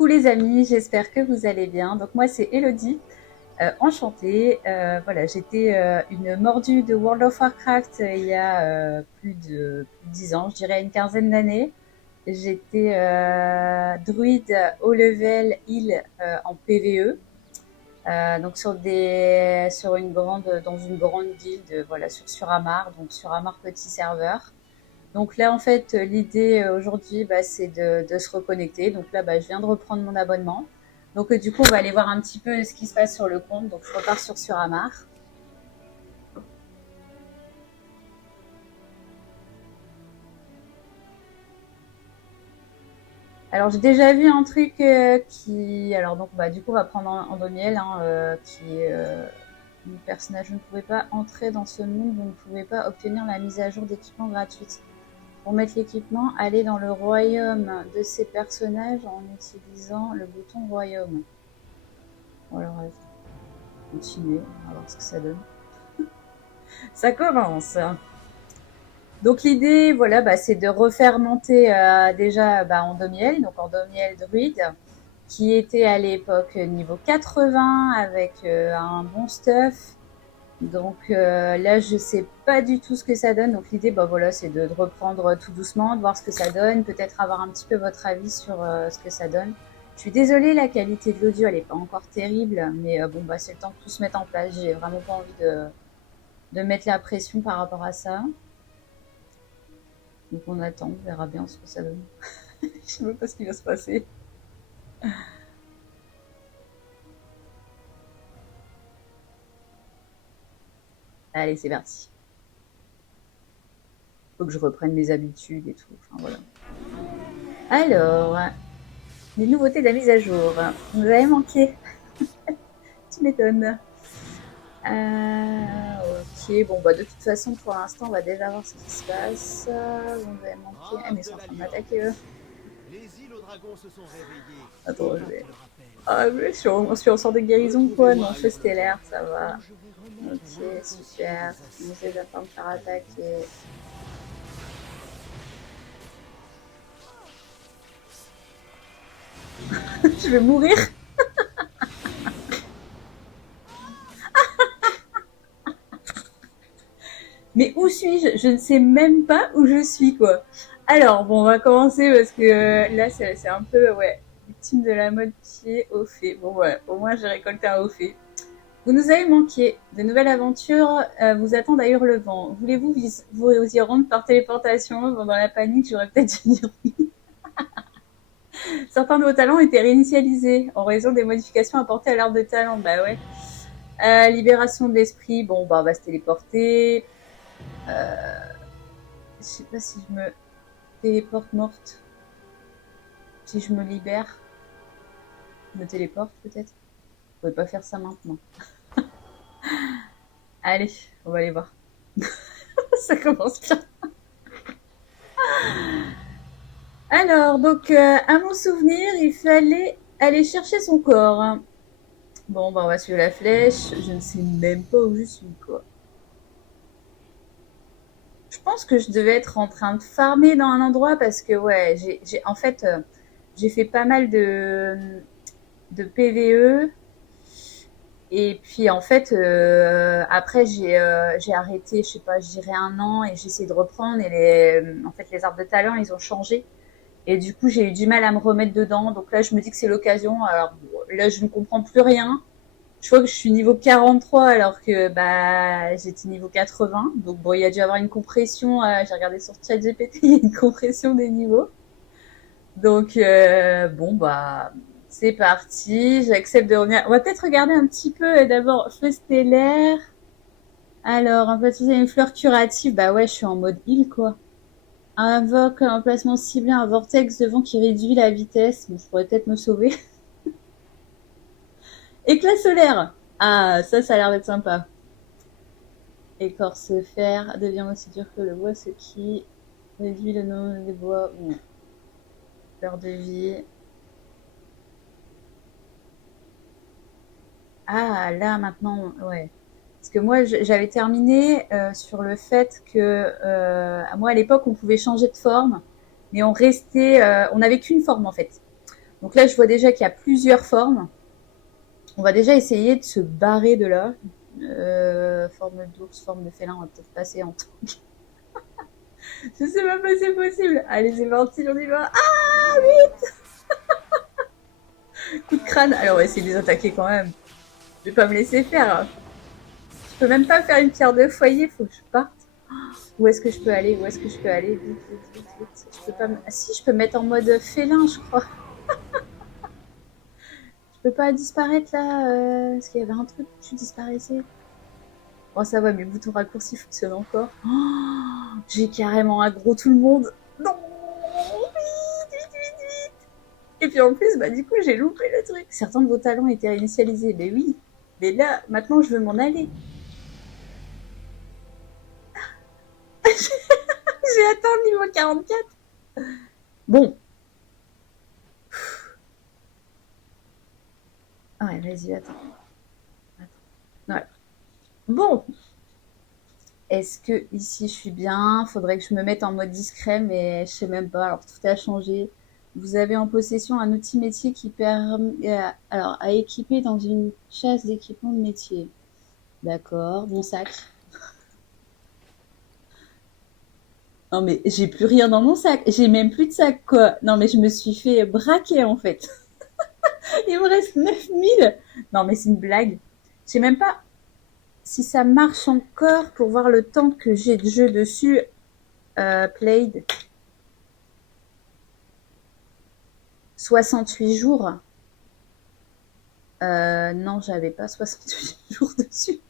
Coucou les amis, j'espère que vous allez bien. Donc moi c'est Elodie, enchantée. Voilà, j'étais une mordue de World of Warcraft il y a plus de 10 ans, je dirais une quinzaine d'années. J'étais druide haut level heal en PvE. Donc dans une grande guilde, voilà, sur Suramar, donc Suramar petit serveur. Donc là, en fait, l'idée aujourd'hui, bah, c'est de se reconnecter. Donc là, bah, je viens de reprendre mon abonnement. Donc du coup, on va aller voir un petit peu ce qui se passe sur le compte. Donc je repars sur Suramar. Alors j'ai déjà vu un truc alors donc bah du coup, on va prendre Andomiel, hein, qui est mon personnage. Ne pouvait pas entrer dans ce monde, vous ne pouvez pas obtenir la mise à jour d'équipement gratuite. Pour mettre l'équipement, allez dans le royaume de ces personnages en utilisant le bouton royaume. Bon, alors, continuer, on va voir ce que ça donne. Ça commence. Donc l'idée, voilà, bah, c'est de refaire monter déjà Andomiel, donc Andomiel druide, qui était à l'époque niveau 80 avec un bon stuff. Donc là, je sais pas du tout ce que ça donne. Donc l'idée, bah voilà, c'est de reprendre tout doucement, de voir ce que ça donne, peut-être avoir un petit peu votre avis sur ce que ça donne. Je suis désolée, la qualité de l'audio, elle est pas encore terrible, mais bon, bah c'est le temps que tout se mette en place. J'ai vraiment pas envie de mettre la pression par rapport à ça. Donc on attend, on verra bien ce que ça donne. Je sais même pas ce qui va se passer. Allez, c'est parti. Faut que je reprenne mes habitudes et tout. Enfin voilà. Alors, les nouveautés de la mise à jour. Vous avez manqué. Tu m'étonnes. Ok, bon bah de toute façon pour l'instant on va déjà voir ce qui se passe. Vous avez manqué. Ah mais ils sont en train de m'attaquer eux. Les îles aux dragons se sont réveillées. Attends, je vais. Ah mais je suis en sort de guérison quoi. Non, feu stellaire, ça va. Quand j'aurai remis en Ok, ordre ce que super. nous a On cessé essaie de d'attendre de faire détruire attaquer. l'Inquisition. Je vais mourir. Mais où suis-je? Je ne sais même pas où je suis quoi. Alors bon, on va commencer parce que là c'est un peu ouais victime de la mode pied au fait. Bon ouais, au moins j'ai récolté un au fait. Vous nous avez manqué. De nouvelles aventures vous attendent à Hurlevent. Voulez-vous vous y rendre par téléportation? Bon, dans la panique, j'aurais peut-être dû dire oui. Certains de vos talents étaient réinitialisés en raison des modifications apportées à l'arbre de talent. Bah ouais. Libération de l'esprit. Bon, bah on va se téléporter. Je sais pas si je me téléporte morte. Si je me libère, je me téléporte peut-être. Je pourrais pas faire ça maintenant. Allez, on va aller voir. Ça commence bien. Alors, donc, à mon souvenir, il fallait aller chercher son corps. Bon, bah, on va suivre la flèche. Je ne sais même pas où je suis, quoi. Je pense que je devais être en train de farmer dans un endroit parce que, ouais, en fait, j'ai fait pas mal de PVE. Et puis, en fait, après, j'ai arrêté, je sais pas, je dirais un an et j'ai essayé de reprendre. Et en fait, les arbres de talent, ils ont changé. Et du coup, j'ai eu du mal à me remettre dedans. Donc là, je me dis que c'est l'occasion. Alors là, je ne comprends plus rien. Je vois que je suis niveau 43 alors que bah j'étais niveau 80. Donc bon, il y a dû avoir une compression. J'ai regardé sur ChatGPT, il y a une compression des niveaux. Donc bon bah c'est parti. J'accepte de revenir. On va peut-être regarder un petit peu d'abord feu stellaire. Alors, on peut utiliser une fleur curative. Bah ouais, je suis en mode heal quoi. Invoque un emplacement ciblé, un vortex de vent qui réduit la vitesse. Bon, je pourrais peut-être me sauver. Éclat solaire. Ah, ça a l'air d'être sympa. Écorce fer devient aussi dur que le bois, ce qui réduit le nombre des bois. Bon, fleur de vie. Ah, là, maintenant, ouais. Parce que moi, j'avais terminé sur le fait que, moi, à l'époque, on pouvait changer de forme, mais on restait, on n'avait qu'une forme, en fait. Donc là, je vois déjà qu'il y a plusieurs formes. On va déjà essayer de se barrer de là. Forme d'ours, forme de félin, on va peut-être passer en tank. Je sais même pas si c'est possible. Allez, c'est parti, on y va. Ah, vite. Coup de crâne. Alors, on va essayer de les attaquer quand même. Je vais pas me laisser faire. Je peux même pas faire une pierre de foyer, faut que je parte. Où est-ce que je peux aller? Où est-ce que je peux aller? Vite, vite, vite, vite. Je peux pas me... Ah si, je peux me mettre en mode félin, je crois. Je peux pas disparaître là, parce qu'il y avait un truc où tu disparaissais. Bon, ça va, mes boutons raccourcis fonctionnent encore. Oh, j'ai carrément aggro tout le monde. Non, vite, vite, vite, vite. Et puis en plus, bah du coup, j'ai loupé le truc. Certains de vos talents étaient réinitialisés. Mais oui. Mais là, maintenant, je veux m'en aller. J'ai atteint le niveau 44. Bon. Ouais, vas-y, attends. Ouais. Bon. Est-ce que ici je suis bien? Faudrait que je me mette en mode discret, mais je sais même pas. Alors tout a changé. Vous avez en possession un outil métier qui permet à équiper dans une chasse d'équipement de métier. D'accord, mon sac. Non mais j'ai plus rien dans mon sac. J'ai même plus de sac quoi. Non mais je me suis fait braquer en fait. Il me reste 9000. Non mais c'est une blague. Je sais même pas si ça marche encore pour voir le temps que j'ai de jeu dessus. Played 68 jours. Non, j'avais pas 68 jours dessus.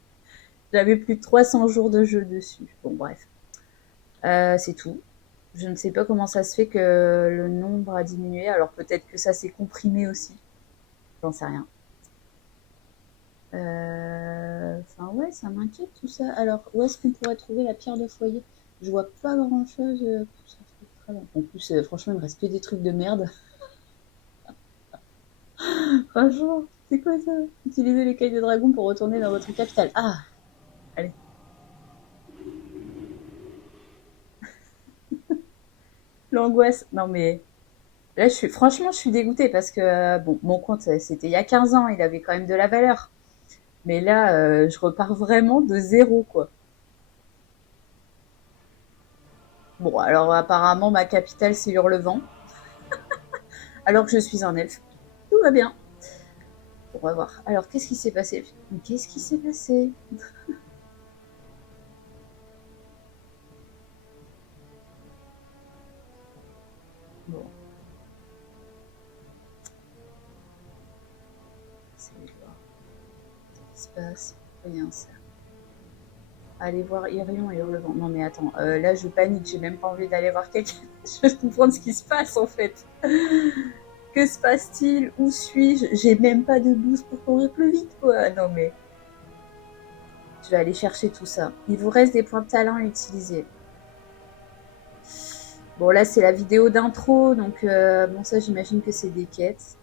J'avais plus de 300 jours de jeu dessus. Bon, bref. C'est tout. Je ne sais pas comment ça se fait que le nombre a diminué. Alors peut-être que ça s'est comprimé aussi. J'en sais rien. Enfin, ouais, ça m'inquiète tout ça. Alors, où est-ce qu'on pourrait trouver la pierre de foyer? Je vois pas grand-chose pour ce truc de travail. En plus, franchement, il me reste que des trucs de merde. Franchement, c'est quoi ça? Utilisez l'écaille de dragon pour retourner dans votre capitale. Ah, allez. L'angoisse. Non mais là, franchement, je suis dégoûtée parce que bon, mon compte, c'était il y a 15 ans, il avait quand même de la valeur. Mais là, je repars vraiment de zéro, quoi. Bon, alors apparemment, ma capitale, c'est Hurlevent, alors que je suis un elfe. Tout va bien. On va voir. Alors, qu'est-ce qui s'est passé? Qu'est-ce qui s'est passé? Bon, c'est voir. Qu'est-ce qui se passe? Rien, ça. Aller voir Irion et Hurlevent. Non mais attends, là je panique, j'ai même pas envie d'aller voir quelqu'un. Je veux comprendre ce qui se passe en fait. Que se passe-t-il? Où suis-je? J'ai même pas de boost pour courir plus vite quoi. Non mais je vais aller chercher tout ça. Il vous reste des points de talent à utiliser. Bon là c'est la vidéo d'intro, donc bon ça j'imagine que c'est des quêtes.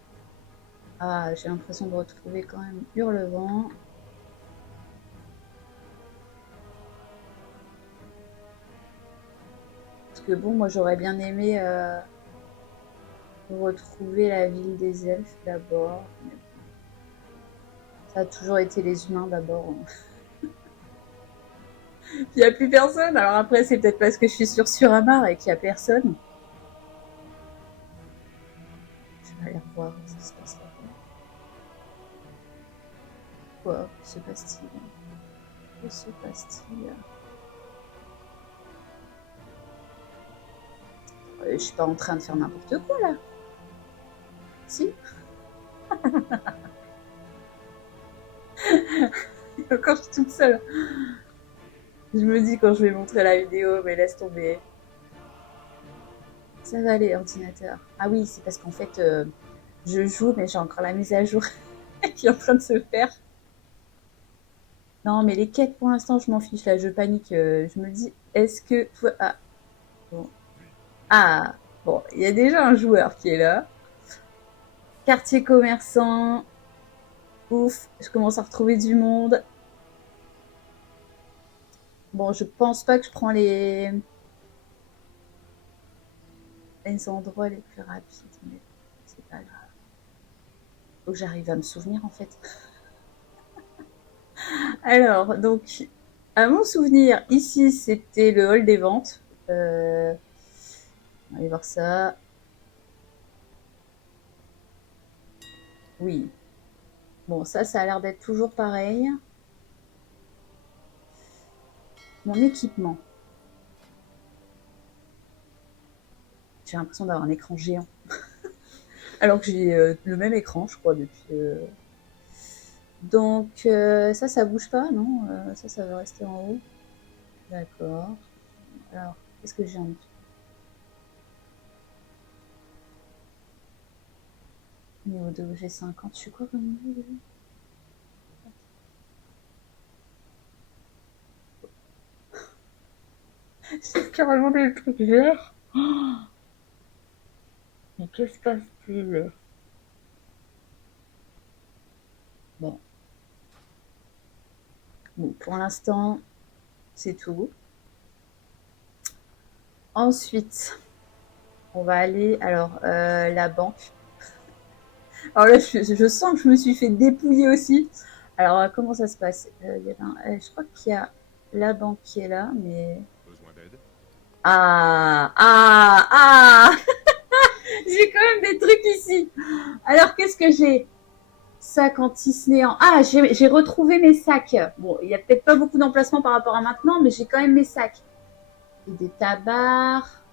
Ah j'ai l'impression de retrouver quand même Hurlevent. Parce que bon moi j'aurais bien aimé retrouver la ville des elfes d'abord. Ça a toujours été les humains d'abord. Il n'y a plus personne. Alors après, c'est peut-être parce que je suis sur Suramar et qu'il n'y a personne. Je vais aller revoir ce qui se passe là. Quoi? Que se passe-t-il? Que se passe-t-il? Je suis pas en train de faire n'importe quoi là. Si? Encore je suis toute seule. Je me dis quand je vais montrer la vidéo, mais laisse tomber. Ça va aller, ordinateur. Ah oui, c'est parce qu'en fait, je joue, mais j'ai encore la mise à jour qui est en train de se faire. Non, mais les quêtes, pour l'instant, je m'en fiche. Là, je panique. Je me dis, est-ce que... Ah, bon. Ah, bon, il y a déjà un joueur qui est là. Quartier commerçant. Ouf, je commence à retrouver du monde. Bon, je pense pas que je prends les endroits les plus rapides, mais c'est pas grave. Faut que j'arrive à me souvenir en fait. Alors, donc, à mon souvenir, ici, c'était le hall des ventes. On va aller voir ça. Oui. Bon, ça a l'air d'être toujours pareil. Mon équipement. J'ai l'impression d'avoir un écran géant. Alors que j'ai le même écran, je crois, depuis. Donc, ça bouge pas, non ça va rester en haut. D'accord. Alors, qu'est-ce que j'ai en dessous? Niveau de G50, je suis quoi comme niveau déjà? C'est carrément des trucs verts. Mais qu'est-ce qui se passe-t-il? Bon. Bon, pour l'instant, c'est tout. Ensuite, on va aller, alors, la banque. Alors là, je sens que je me suis fait dépouiller aussi. Alors, comment ça se passe? Je crois qu'il y a la banque qui est là, mais... Besoin d'aide? Ah, ah, ah! J'ai quand même des trucs ici. Alors, qu'est-ce que j'ai? Sac anti-néant. Ah, j'ai retrouvé mes sacs. Bon, il n'y a peut-être pas beaucoup d'emplacements par rapport à maintenant, mais j'ai quand même mes sacs. Et des tabards.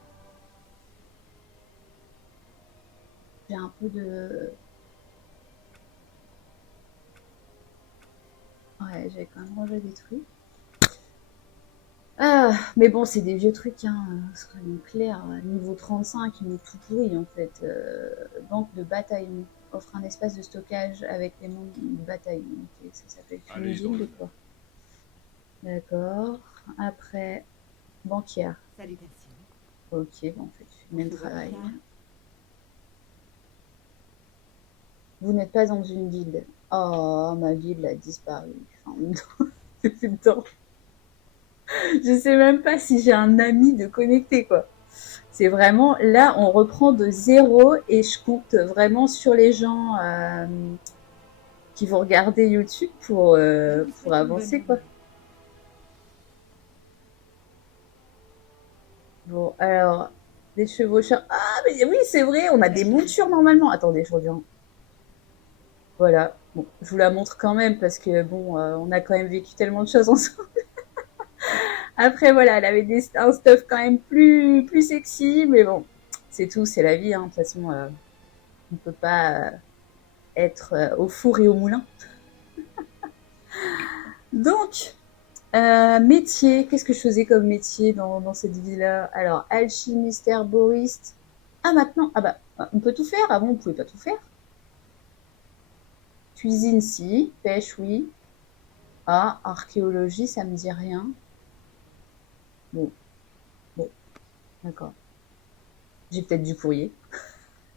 J'ai un peu de... Ouais, j'ai quand même rangé des trucs. Ah, mais bon, c'est des vieux trucs, hein. Soyons clairs. Niveau 35, il est tout pourri, en fait. Banque de bataillon. Offre un espace de stockage avec les membres du bataillon. Ok, ça s'appelle une Allez, dans guilde, le... quoi. D'accord. Après, banquière. Salutations. Ok, bon, en fait, je fais le même C'est votre travail. carte. Vous n'êtes pas dans une guilde. Oh, ma guilde a disparu. Enfin, en même temps, depuis le temps. Je sais même pas si j'ai un ami de connecté, quoi. C'est vraiment, là, on reprend de zéro et je compte vraiment sur les gens qui vont regarder YouTube Je vous pour souhaite une bonne avancer, quoi. journée. Bon, alors, des chevaucheurs. Ah, mais oui, c'est vrai, on a des montures normalement. Attendez, je reviens. Voilà. Bon, je vous la montre quand même parce que, bon, on a quand même vécu tellement de choses ensemble. Après, voilà, elle avait un stuff quand même plus sexy, mais bon, c'est tout, c'est la vie, hein. De toute façon, on peut pas être au four et au moulin. Donc, métier, qu'est-ce que je faisais comme métier dans cette vie-là? Alors, alchimiste, herboriste. Ah, maintenant, ah bah, on peut tout faire. Avant, on pouvait pas tout faire. Cuisine, si. Pêche, oui. Ah, archéologie, ça me dit rien. Bon, bon, d'accord. J'ai peut-être du courrier.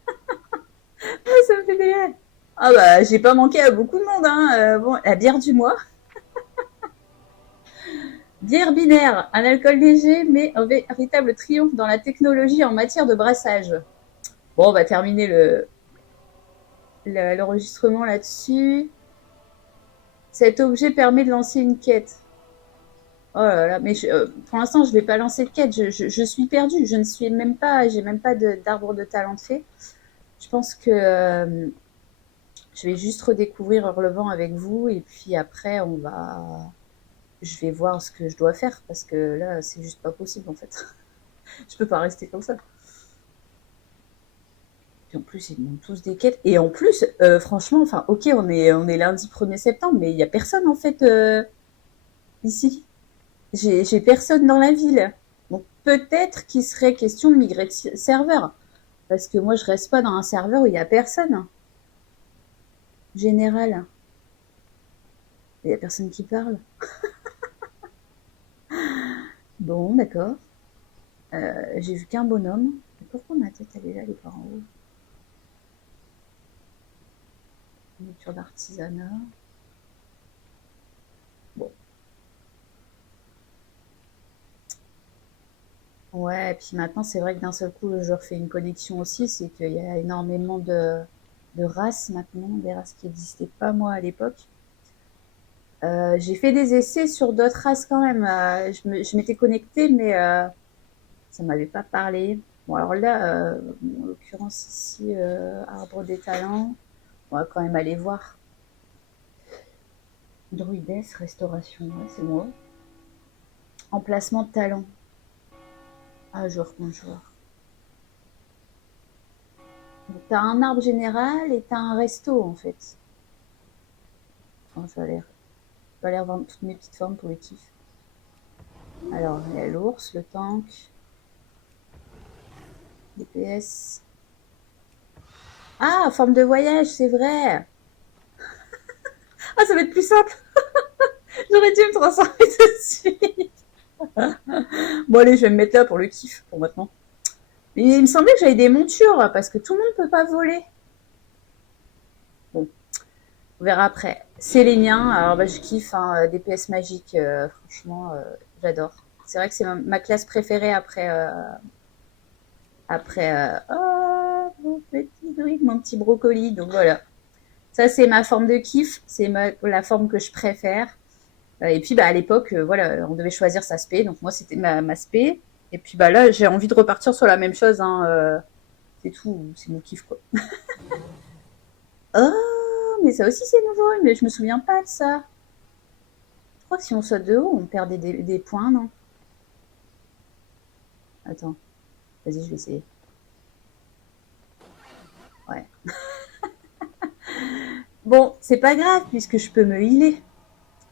Ah, ça me fait délire. Ah bah, j'ai pas manqué à beaucoup de monde, hein. Bon, la bière du mois. Bière binaire, un alcool léger, mais un véritable triomphe dans la technologie en matière de brassage. Bon, on va terminer l'enregistrement là-dessus. Cet objet permet de lancer une quête. Oh là là, mais pour l'instant, je vais pas lancer de quête. Je suis perdue. Je ne suis même pas, j'ai même pas d'arbre de talent de fée. Je pense que je vais juste redécouvrir Hurlevent avec vous et puis après, je vais voir ce que je dois faire parce que là, c'est juste pas possible en fait. Je peux pas rester comme ça. Puis en plus, ils demandent tous des quêtes. Et en plus, franchement, enfin, ok, on est lundi 1er septembre, mais il y a personne en fait ici. J'ai personne dans la ville. Donc peut-être qu'il serait question de migrer de serveur. Parce que moi, je reste pas dans un serveur où il y a personne. Général. Il y a personne qui parle. Bon, d'accord. J'ai vu qu'un bonhomme. Mais pourquoi ma tête, elle est là, elle est pas en haut? Nourriture d'artisanat. Bon. Ouais, et puis maintenant, c'est vrai que d'un seul coup, je refais une connexion aussi. C'est qu'il y a énormément de races maintenant, des races qui n'existaient pas moi à l'époque. J'ai fait des essais sur d'autres races quand même. Je m'étais connectée, mais ça m'avait pas parlé. Bon, alors là, en l'occurrence ici, Arbre des Talents, on va quand même aller voir. Druidesse, restauration, ouais, c'est moi. Emplacement de talent. Ah, joueur contre joueur. Donc, t'as un arbre général et t'as un resto en fait. Oh, ça a l'air vendre toutes mes petites formes pour le kiff. Alors, il y a l'ours, le tank, DPS. Ah, forme de voyage, c'est vrai. Ah, ça va être plus simple. J'aurais dû me transformer tout de suite. Bon, allez, je vais me mettre là pour le kiff, pour maintenant. Mais il me semblait que j'avais des montures, parce que tout le monde ne peut pas voler. Bon, on verra après. C'est les miens, alors bah, je kiffe, hein, DPS magique, franchement, j'adore. C'est vrai que c'est ma classe préférée après oh, mon petit druide, mon petit brocoli, donc voilà. Ça, c'est ma forme de kiff, c'est la forme que je préfère. Et puis, bah, à l'époque, voilà, on devait choisir sa spé. Donc, moi, c'était ma spé. Et puis, bah, là, j'ai envie de repartir sur la même chose. Hein, c'est tout, c'est mon kiff, quoi. Oh, mais ça aussi, c'est nouveau. Mais je me souviens pas de ça. Je crois que si on saute de haut, on perd des points, non? Attends, vas-y, je vais essayer. Ouais. Bon, c'est pas grave, puisque je peux me healer.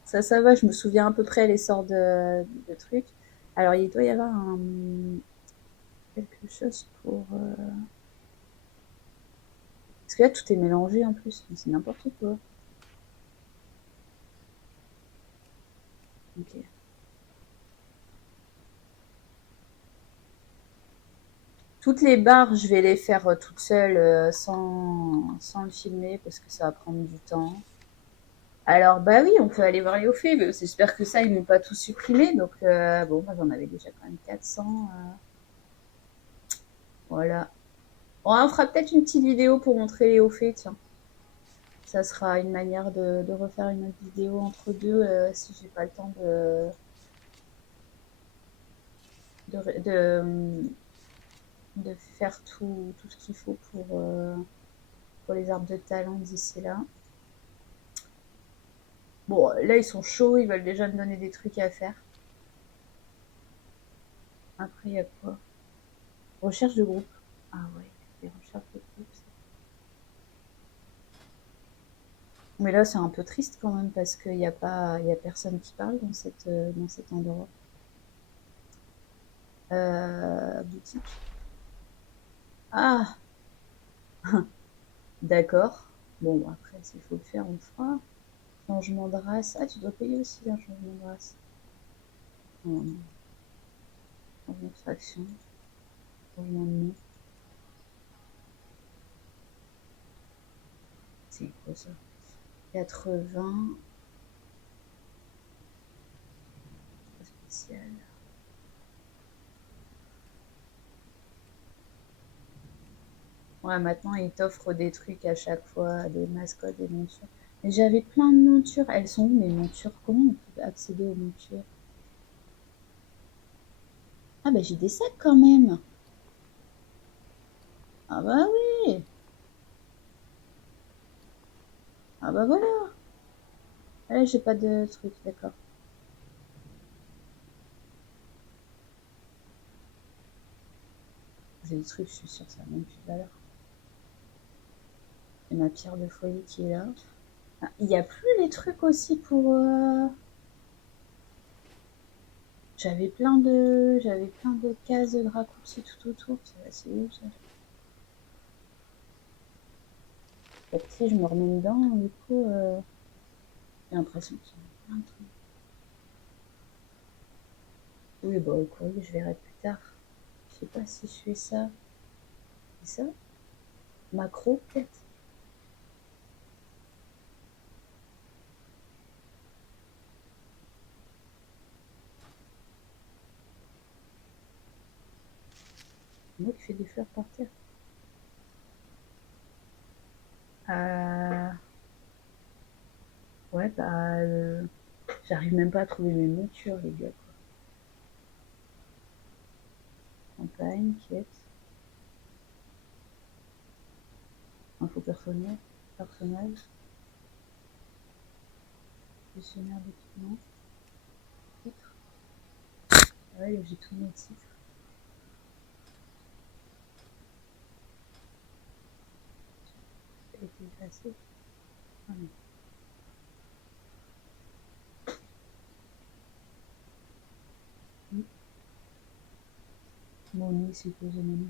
Ça va, je me souviens à peu près les sorts de trucs. Alors, il doit y avoir quelque chose pour... Parce que là, tout est mélangé en plus. C'est n'importe quoi. Ok. Toutes les barres, je vais les faire toutes seules sans le filmer parce que ça va prendre du temps. Alors, bah oui, on peut aller voir les hauts faits. J'espère que ça, ils m'ont pas tout supprimé. Donc, bon, moi, j'en avais déjà quand même 400. Voilà. Bon, on fera peut-être une petite vidéo pour montrer les hauts faits, tiens. Ça sera une manière de refaire une autre vidéo entre deux si j'ai pas le temps de faire tout ce qu'il faut pour les arbres de talent d'ici là. Bon, là, ils sont chauds, ils veulent déjà me donner des trucs à faire. Après, il y a quoi? Recherche de groupe. Ah ouais, les recherches de groupe. Mais là, c'est un peu triste quand même parce qu'il n'y a pas, il y a personne qui parle dans cet endroit. Boutique. Ah, d'accord. Bon, après, s'il faut le faire, on le fera. Changement de race. Ah, tu dois payer aussi un changement de race. Changement de faction. Changement de nom. C'est quoi ça? 80. Spécial. Ouais, maintenant, ils t'offrent des trucs à chaque fois, des mascottes, des montures. Mais j'avais plein de montures. Elles sont où mes montures? Comment on peut accéder aux montures? Ah bah j'ai des sacs quand même. Ah bah oui. Ah bah voilà. Ah là, j'ai pas de truc, d'accord. J'ai des trucs, je suis sûre, ça n'a même plus de valeur. Et ma pierre de foyer qui est là. Ah, il n'y a plus les trucs aussi pour... J'avais plein de cases de raccourcis tout autour. C'est où ça? Tu sais, je me remets dedans, du coup, j'ai l'impression qu'il y a plein de trucs. Oui, bah, le courrier, je verrai plus tard. Je sais pas si je fais ça. C'est ça? Macro, peut-être? Moi qui fais des fleurs par terre. Ouais, bah, j'arrive même pas à trouver mes montures, les gars, quoi. Campagne, quête, info personnelle, personnage, gestionnaire d'équipement, titre. Ouais, j'ai tous mes titres. Ça a été effacé. Ah non. Moni, c'est que j'ai Moni.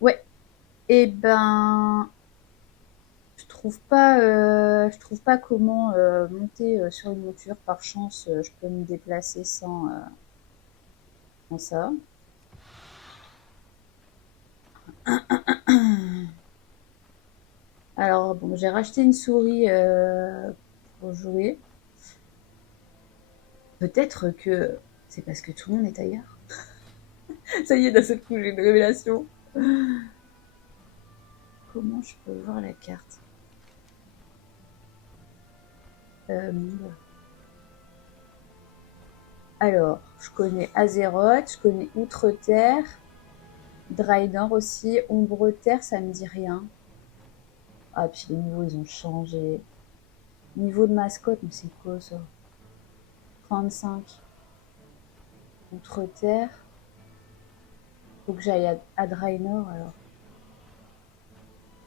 Ouais. Et ben, je trouve pas comment monter sur une monture. Par chance, je peux me déplacer sans ça. Alors bon, j'ai racheté une souris pour jouer. Peut-être que c'est parce que tout le monde est ailleurs. Ça y est, d'un seul coup, j'ai une révélation. Comment je peux voir la carte? Monde. Alors, je connais Azeroth, je connais Outre-Terre, Draenor aussi, Ombre-Terre, ça me dit rien. Ah, puis les niveaux, ils ont changé. Niveau de mascotte, mais c'est quoi ça? 35. Outre-Terre. Faut que j'aille à Draenor alors.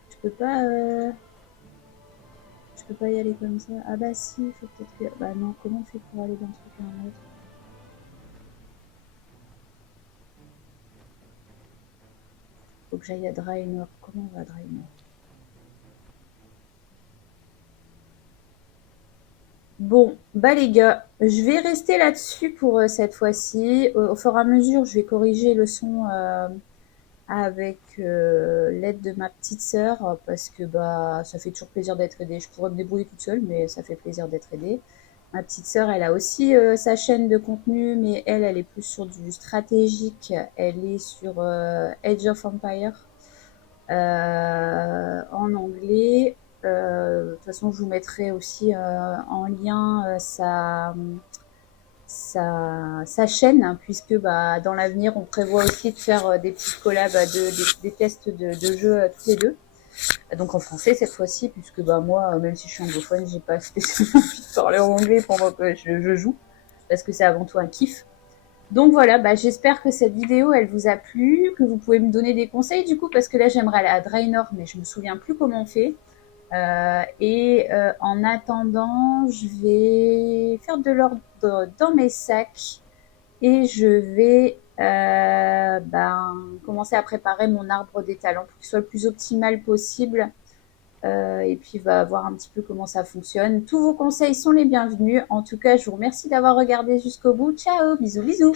Je peux pas. Je peux pas y aller comme ça. Ah bah si, faut peut-être que. Bah non, comment on fait pour aller d'un truc à un autre? Faut que j'aille à Draenor. Comment on va à Draenor? Bon, bah les gars, je vais rester là-dessus pour cette fois-ci. Au fur et à mesure, je vais corriger le son avec l'aide de ma petite sœur parce que bah ça fait toujours plaisir d'être aidée. Je pourrais me débrouiller toute seule, mais ça fait plaisir d'être aidée. Ma petite sœur, elle a aussi sa chaîne de contenu, mais elle est plus sur du stratégique. Elle est sur Age of Empire en anglais. De toute façon, je vous mettrai aussi en lien sa chaîne, hein, puisque bah, dans l'avenir, on prévoit aussi de faire des petites collabs, des tests de jeux tous les deux. Donc en français cette fois-ci, puisque bah, moi, même si je suis anglophone, j'ai pas spécialement envie de parler en anglais pendant que je joue, parce que c'est avant tout un kiff. Donc voilà, bah, j'espère que cette vidéo, elle vous a plu, que vous pouvez me donner des conseils du coup, parce que là, j'aimerais aller à Draenor, mais je me souviens plus comment on fait. En attendant, je vais faire de l'ordre dans mes sacs et je vais commencer à préparer mon arbre des talents pour qu'il soit le plus optimal possible. Et puis, va voir un petit peu comment ça fonctionne. Tous vos conseils sont les bienvenus. En tout cas, je vous remercie d'avoir regardé jusqu'au bout. Ciao, bisous, bisous.